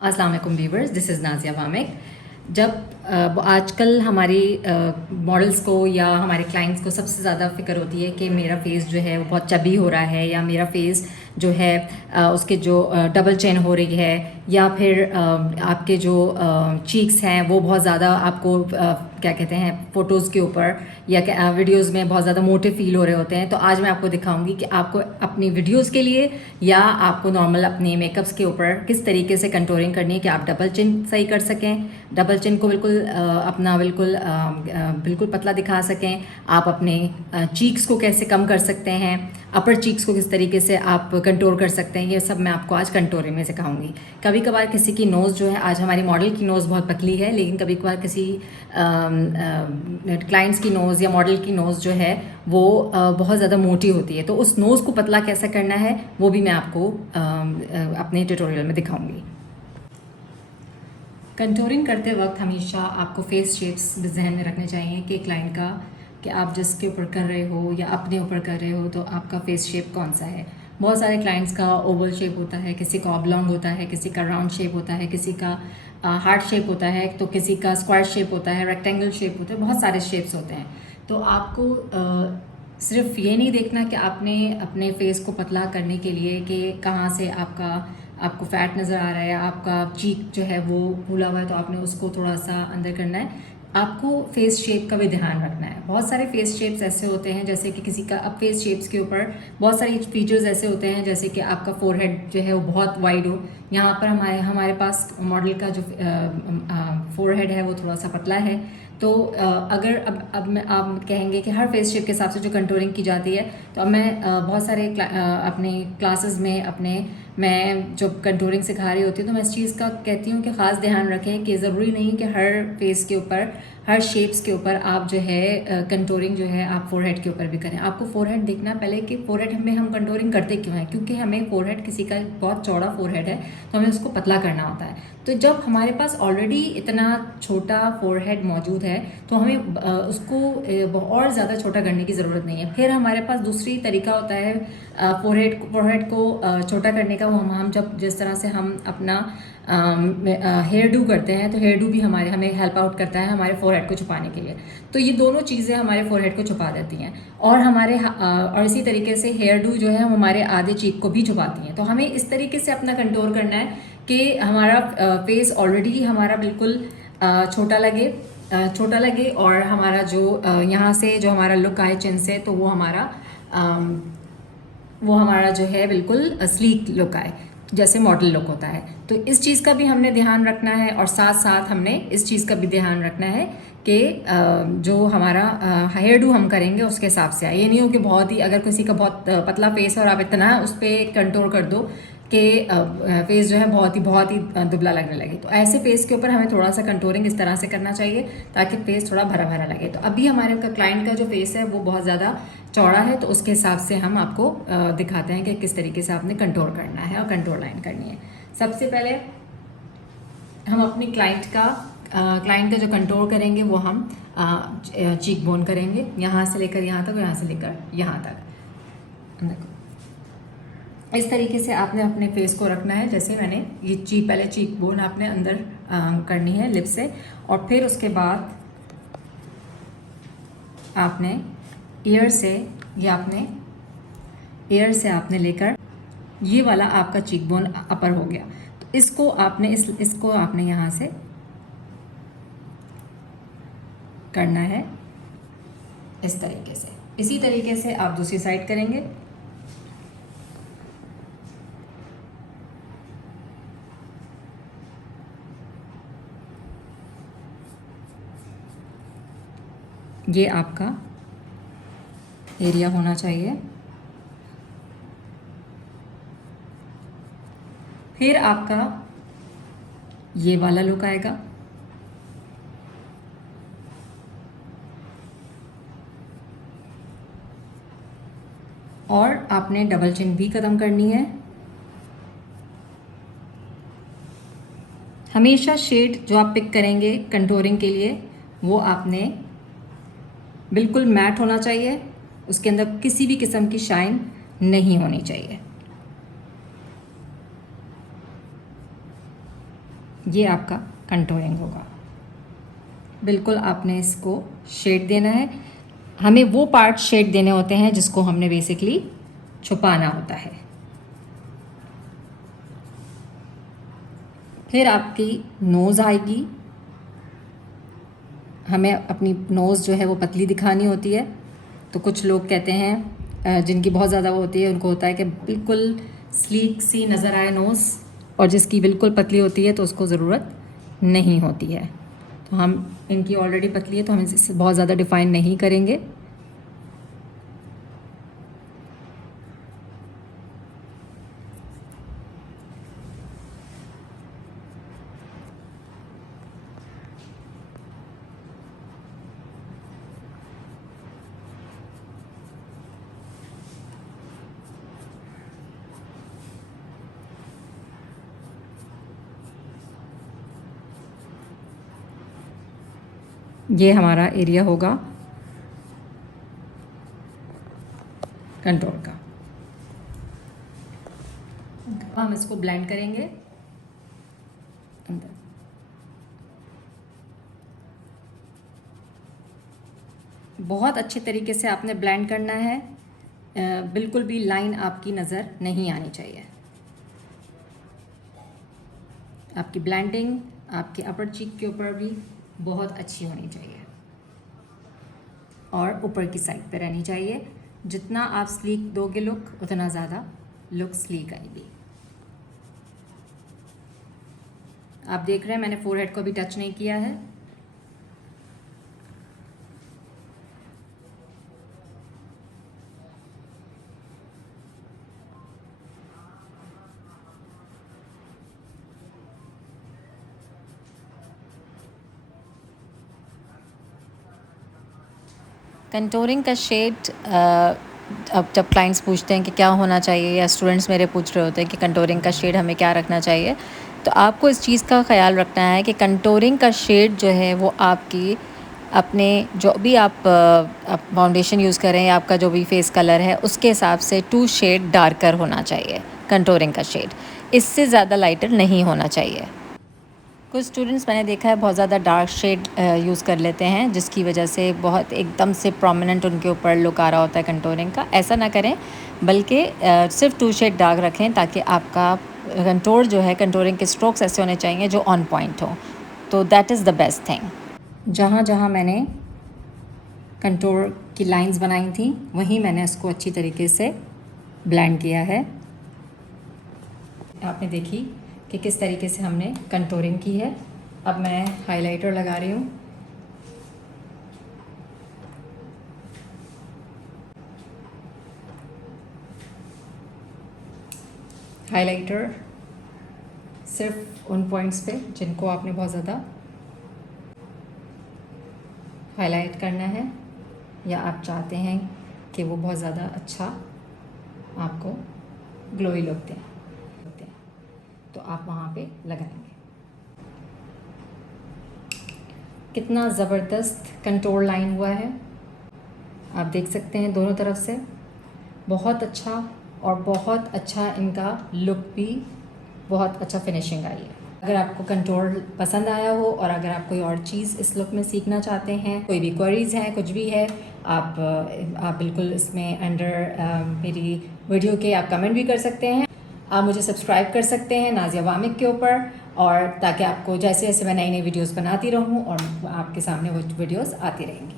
अस्सलाम वालेकुम viewers, this is Nazia Wamiq. जब आजकल हमारी मॉडल्स को या हमारे क्लाइंट्स को सबसे ज़्यादा फ़िक्र होती है कि मेरा फ़ेस जो है वो बहुत चबी हो रहा है, या मेरा फ़ेस जो है उसके जो डबल चिन हो रही है, या फिर आपके जो चीक्स हैं वो बहुत ज़्यादा आपको क्या कहते हैं फ़ोटोज़ के ऊपर या वीडियोज़ में बहुत ज़्यादा मोटे फ़ील हो रहे होते हैं। तो आज मैं आपको दिखाऊंगी कि आपको अपनी वीडियोज़ के लिए या आपको नॉर्मल अपने मेकअप्स के ऊपर किस तरीके से कंटूरिंग करनी है कि आप डबल चिन सही कर सकें, डबल चिन को बिल्कुल अपना बिल्कुल पतला दिखा सकें। आप अपने चीक्स को कैसे कम कर सकते हैं, अपर चीक्स को किस तरीके से आप कंटूर कर सकते हैं, ये सब मैं आपको आज कंटूरिंग में सिखाऊंगी। कभी कभार किसी की नोज़ जो है, आज हमारी मॉडल की नोज़ बहुत पतली है, लेकिन कभी कभार किसी क्लाइंट्स की नोज़ या मॉडल की नोज़ जो है वो बहुत ज़्यादा मोटी होती है। तो उस नोज़ को पतला कैसे करना है वो भी मैं आपको अपने ट्यूटोरियल में दिखाऊंगी। कंटूरिंग करते वक्त हमेशा आपको फेस शेप्स जहन में रखने चाहिए कि क्लाइंट का, कि आप जिसके ऊपर कर रहे हो या अपने ऊपर कर रहे हो तो आपका फेस शेप कौन सा है। बहुत सारे क्लाइंट्स का ओवल शेप होता है, किसी का ऑब्लॉन्ग होता है, किसी का राउंड शेप होता है, किसी का हार्ट शेप होता है, तो किसी का स्क्वायर शेप होता है, रेक्टेंगल शेप होता है, बहुत सारे शेप्स होते हैं। तो आपको सिर्फ ये नहीं देखना कि आपने अपने फेस को पतला करने के लिए कि कहाँ से आपको फैट नज़र आ रहा है, आपका चीक जो है वो फूला हुआ है तो आपने उसको थोड़ा सा अंदर करना है। आपको फेस शेप का भी ध्यान रखना है। बहुत सारे फेस शेप्स ऐसे होते हैं, जैसे कि किसी का, अब फेस शेप्स के ऊपर बहुत सारी फीचर्स ऐसे होते हैं, जैसे कि आपका फोरहेड जो है वो बहुत वाइड हो। यहाँ पर हमारे हमारे पास मॉडल का जो फोरहेड है वो थोड़ा सा पतला है। तो अगर अब मैं आप कहेंगे कि हर फेस शेप के हिसाब से जो कंटूरिंग की जाती है, तो अब मैं बहुत सारे अपने क्लासेस में मैं जो कंटूरिंग सिखा रही होती हूँ तो मैं इस चीज़ का कहती हूँ कि ख़ास ध्यान रखें कि ज़रूरी नहीं कि हर फेस के ऊपर, हर शेप्स के ऊपर आप जो है कंटूरिंग जो है आप फोरहेड के ऊपर भी करें। आपको फोरहेड देखना पहले कि फोरहेड में हम कंटूरिंग करते क्यों हैं, क्योंकि हमें फोरहेड, किसी का बहुत चौड़ा फोरहेड है तो हमें उसको पतला करना होता है। तो जब हमारे पास ऑलरेडी इतना छोटा फोरहेड मौजूद है तो हमें उसको और ज़्यादा छोटा करने की ज़रूरत नहीं है। फिर हमारे पास दूसरी तरीका होता है फोरहेड को छोटा करने का। वो हम जब जिस तरह से हम अपना हेयर डू करते हैं तो हेयर डू भी हमें हेल्प आउट करता है हमारे फोरहेड को छुपाने के लिए। तो ये दोनों चीज़ें हमारे फोरहेड को छुपा देती हैं, और और इसी तरीके से हेयर डू जो है हमारे आधे चीक को भी छुपाती हैं। तो हमें इस तरीके से अपना कंटूर करना है कि हमारा फेस ऑलरेडी हमारा बिल्कुल छोटा लगे, और हमारा जो यहाँ से जो हमारा लुक आए चिन से, तो वो हमारा जो है बिल्कुल स्लीक लुक आए, जैसे मॉडल लुक होता है। तो इस चीज़ का भी हमने ध्यान रखना है, और साथ साथ हमने इस चीज़ का भी ध्यान रखना है कि जो हमारा हेयर डू हम करेंगे उसके हिसाब से आए। ये नहीं हो कि बहुत ही, अगर किसी का बहुत पतला फेस और आप इतना उस पर कंट्रोल कर दो कि फेस जो है बहुत ही दुबला लगने लगे। तो ऐसे फेस के ऊपर हमें थोड़ा सा कंटूरिंग इस तरह से करना चाहिए ताकि फेस थोड़ा भरा भरा लगे। तो अभी हमारे क्लाइंट का जो फेस है वो बहुत ज़्यादा चौड़ा है, तो उसके हिसाब से हम आपको दिखाते हैं कि किस तरीके से आपने कंट्रोल करना है और कंट्रोल लाइन करनी है। सबसे पहले हम अपनी क्लाइंट का जो कंट्रोल करेंगे वो हम चीक बोन करेंगे, यहाँ से लेकर यहाँ तक, यहाँ से लेकर यहाँ तक। इस तरीके से आपने अपने फेस को रखना है। जैसे मैंने ये पहले चीक बोन आपने अंदर करनी है लिप से, और फिर उसके बाद आपने ईयर से आपने लेकर ये वाला आपका चीक बोन अपर हो गया। तो इसको आपने यहाँ से करना है इस तरीके से। इसी तरीके से आप दूसरी साइड करेंगे। ये आपका एरिया होना चाहिए। फिर आपका ये वाला लुक आएगा, और आपने डबल चिन भी ख़त्म करनी है। हमेशा शेड जो आप पिक करेंगे कंटूरिंग के लिए वो आपने बिल्कुल मैट होना चाहिए, उसके अंदर किसी भी किस्म की शाइन नहीं होनी चाहिए। ये आपका कंटूरिंग होगा। बिल्कुल आपने इसको शेड देना है। हमें वो पार्ट शेड देने होते हैं जिसको हमने बेसिकली छुपाना होता है। फिर आपकी नोज़ आएगी। हमें अपनी नोज़ जो है वो पतली दिखानी होती है। तो कुछ लोग कहते हैं जिनकी बहुत ज़्यादा वो होती है, उनको होता है कि बिल्कुल स्लीक सी नज़र आए नोज़, और जिसकी बिल्कुल पतली होती है तो उसको ज़रूरत नहीं होती है। तो हम इनकी ऑलरेडी पतली है तो हम इसे बहुत ज़्यादा डिफ़ाइन नहीं करेंगे। ये हमारा एरिया होगा कंटूर का। हम इसको ब्लेंड करेंगे अंदर। बहुत अच्छे तरीके से आपने ब्लेंड करना है। बिल्कुल भी लाइन आपकी नज़र नहीं आनी चाहिए। आपकी ब्लेंडिंग आपके अपर चीक के ऊपर भी बहुत अच्छी होनी चाहिए और ऊपर की साइड पे रहनी चाहिए। जितना आप स्लीक दोगे लुक, उतना ज़्यादा लुक स्लीक आएगी। आप देख रहे हैं मैंने फोरहेड को भी टच नहीं किया है। कंटूरिंग का शेड अब जब क्लाइंट्स पूछते हैं कि क्या होना चाहिए, या स्टूडेंट्स मेरे पूछ रहे होते हैं कि कंटूरिंग का शेड हमें क्या रखना चाहिए, तो आपको इस चीज़ का ख्याल रखना है कि कंटूरिंग का शेड जो है वो आपकी अपने जो भी आप फाउंडेशन यूज़ करें या आपका जो भी फेस कलर है उसके हिसाब से 2 शेड डार्कर होना चाहिए कंटूरिंग का शेड। इससे ज़्यादा लाइटर नहीं होना चाहिए। कुछ स्टूडेंट्स मैंने देखा है बहुत ज़्यादा डार्क शेड यूज़ कर लेते हैं, जिसकी वजह से बहुत एकदम से प्रोमिनेंट उनके ऊपर लुक आ रहा होता है कंटूरिंग का। ऐसा ना करें, बल्कि सिर्फ 2 शेड डार्क रखें ताकि आपका कंटूर जो है, कंटूरिंग के स्ट्रोक्स ऐसे होने चाहिए जो ऑन पॉइंट हो। तो that is the best thing. जहाँ जहाँ मैंने कंटूर की लाइंस बनाई थी वहीं मैंने इसको अच्छी तरीके से ब्लेंड किया है। आपने देखी कि किस तरीके से हमने कंटूरिंग की है। अब मैं हाइलाइटर लगा रही हूँ। हाइलाइटर सिर्फ उन पॉइंट्स पे जिनको आपने बहुत ज़्यादा हाईलाइट करना है या आप चाहते हैं कि वो बहुत ज़्यादा अच्छा आपको ग्लोई लुक दें, तो आप वहाँ पे लगाएंगे। कितना ज़बरदस्त कंटूर लाइन हुआ है, आप देख सकते हैं दोनों तरफ से। बहुत अच्छा, और बहुत अच्छा इनका लुक भी, बहुत अच्छा फिनिशिंग आई है। अगर आपको कंटूर पसंद आया हो और अगर आप कोई और चीज़ इस लुक में सीखना चाहते हैं, कोई भी क्वेरीज़ हैं, कुछ भी है, आप बिल्कुल इसमें अंडर मेरी वीडियो के आप कमेंट भी कर सकते हैं। आप मुझे सब्सक्राइब कर सकते हैं नाज़िया वामिक के ऊपर, और ताकि आपको जैसे जैसे मैं नई नई वीडियोस बनाती रहूं और आपके सामने वो वीडियोस आती रहेंगी।